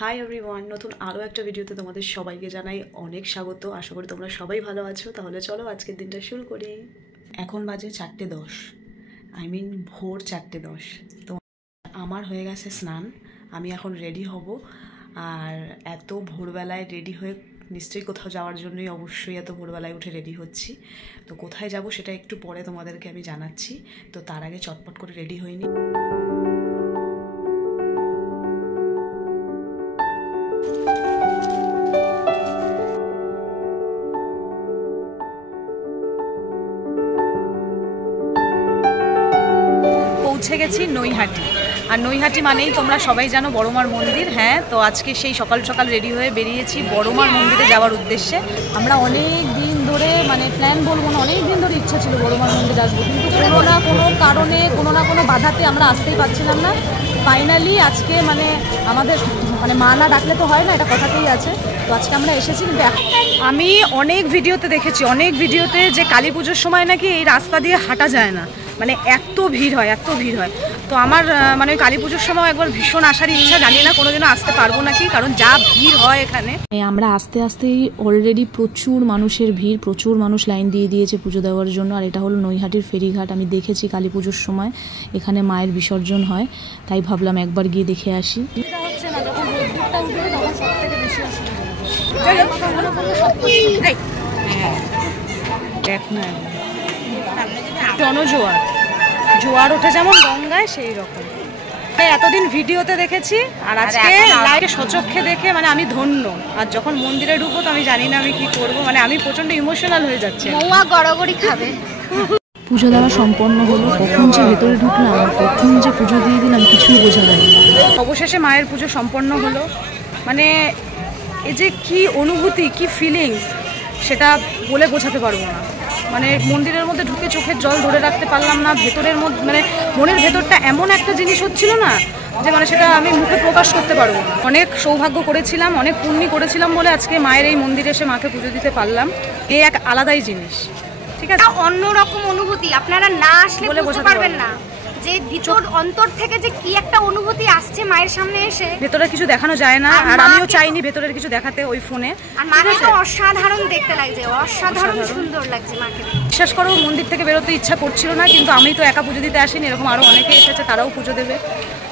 Hi everyone, নতুন আরও একটা ভিডিওতে তোমাদের সবাইকে জানাই অনেক স্বাগত। আশা করি তোমরা সবাই ভালো আছো। তাহলে চলো আজকের দিনটা শুরু করি। এখন বাজে 4:10, ভোর 4:10। তো আমার হয়ে গেছে স্নান, আমি এখন রেডি হব। আর এত ভোরবেলায় রেডি হয়ে নিশ্চয়ই কোথাও যাওয়ার জন্যই অবশ্যই এত ভোরবেলায় উঠে রেডি হচ্ছি। তো কোথায় যাব সেটা একটু পরে তোমাদেরকে আমি জানাচ্ছি। তো তার আগে চটপট করে রেডি হইনি। পৌঁছে গেছি নৈহাটি। আর নৈহাটি মানেই তোমরা সবাই জানো বড়মার মন্দির। হ্যাঁ, তো আজকে সেই সকাল সকাল রেডি হয়ে বেরিয়েছি বড়মার মন্দিরে যাওয়ার উদ্দেশ্যে। আমরা অনেক দিন ধরে প্ল্যান বলবো না, অনেক দিন ধরে ইচ্ছা ছিল বড়মার মন্দিরে আসবো, কিন্তু কোনো না কোনো কারণে কোনো না কোনো বাধাতে আমরা আসতেই পারছিলাম না। ফাইনালি আজকে আমাদের মা না ডাকলে তো হয় না, এটা কথাতেই আছে। তো আজকে আমরা এসেছি। কিন্তু আমি অনেক ভিডিওতে দেখেছি, অনেক ভিডিওতে যে কালী পুজোর সময় নাকি এই রাস্তা দিয়ে হাঁটা যায় না, এত ভিড় হয়, এত ভিড় হয়। তো আমার ওই কালী পুজোর সময় একবার ভীষণ আসার ইচ্ছা, জানি না কোনোদিনও আসতে পারবো নাকি, কারণ যা ভিড় হয় এখানে। আমরা আস্তে আস্তেই অলরেডি প্রচুর মানুষের ভিড়, প্রচুর মানুষ লাইন দিয়ে দিয়েছে পুজো দেওয়ার জন্য। আর এটা হলো নৈহাটির ফেরিঘাট। আমি দেখেছি কালী পুজোর সময় এখানে মায়ের বিসর্জন হয়, তাই ভাবলাম একবার গিয়ে দেখে আসি। জনজোয়ার জোয়ার ওঠে যেমন গঙ্গায়, সেই রকম। এতদিন ভিডিওতে দেখেছি, আর আজকে লাইভে সচক্ষে দেখে আমি ধন্য। আর যখন মন্দিরে ঢুকবো তো আমি জানি না আমি কি করবো, আমি প্রচন্ড ইমোশনাল হয়ে যাচ্ছে। মৌয়া গড়গড়ি খাবে। পুজো দেওয়া সম্পন্ন হলো। কখন যে ভেতরে ঢুকলাম আর কখন যে পুজো দিয়ে দিলাম কিছুই বোঝা গেল না। অবশেষে মায়ের পুজো সম্পন্ন হলো। এই যে কি অনুভূতি, কি ফিলিংস, সেটা বলে বোঝাতে পারবো না। মন্দিরের মধ্যে ঢুকে চোখের জল ধরে রাখতে পারলাম না। ভেতরের মধ্যে মনের ভেতরটা এমন একটা জিনিস হচ্ছিল না যে সেটা আমি মুখে প্রকাশ করতে পারবো না। অনেক সৌভাগ্য করেছিলাম, অনেক পুণ্যি করেছিলাম বলে আজকে মায়ের এই মন্দিরে এসে মাকে পুজো দিতে পারলাম। এই এক আলাদাই জিনিস, ঠিক আছে, অন্যরকম অনুভূতি। আপনারা না আসলে বুঝতে পারবেন না যে ভিতর অন্তর থেকে যে কি একটা অনুভূতি আসছে মায়ের সামনে এসে। ভেতরে কিছু দেখানো যায় না, আর আমিও চাইনি ভেতরের কিছু দেখাতে ওই ফোনে। আর মাকে তো অসাধারণ দেখতে লাগছে, অসাধারণ সুন্দর লাগছে মাকে। বিশ্বাস করো, মন্দির থেকে বেরোতে ইচ্ছা করছিল না, কিন্তু আমি তো একা পুজো দিতে আসিনি, এরকম আরো অনেকে এসেছে, তারাও পুজো দেবে।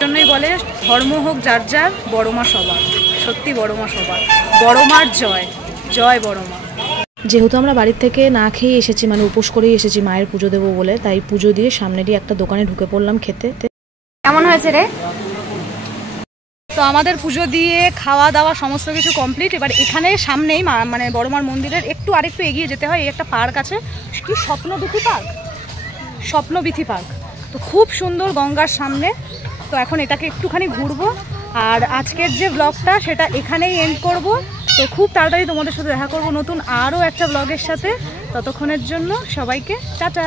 জন্যই বলে ধর্ম হোক যার যার, বড়মা সবার। সত্যি বড়মা সবার। বড়মার জয়, জয় বড়মা। যেহেতু আমরা বাড়ির থেকে না খেয়ে এসেছি, উপোস করেই এসেছি মায়ের পুজো দেবো বলে, তাই পুজো দিয়ে সামনেরই একটা দোকানে ঢুকে পড়লাম খেতে। কেমন হয়েছে রে? তো আমাদের পুজো দিয়ে খাওয়া দাওয়া সমস্ত কিছু কমপ্লিট। এবার এখানে সামনেই বড়মার মন্দিরের আরেকটু এগিয়ে যেতে হয়, এই একটা পার্ক আছে, কি স্বপ্নবীথি পার্ক, স্বপ্নবীথি পার্ক। তো খুব সুন্দর, গঙ্গার সামনে। তো এখন এটাকে একটুখানি ঘুরবো, আর আজকের যে ব্লগটা সেটা এখানেই এন্ড করব। তো খুব তাড়াতাড়ি তোমাদের সাথে দেখা করব নতুন আরও একটা ব্লগের সাথে। ততক্ষণের জন্য সবাইকে টাটা।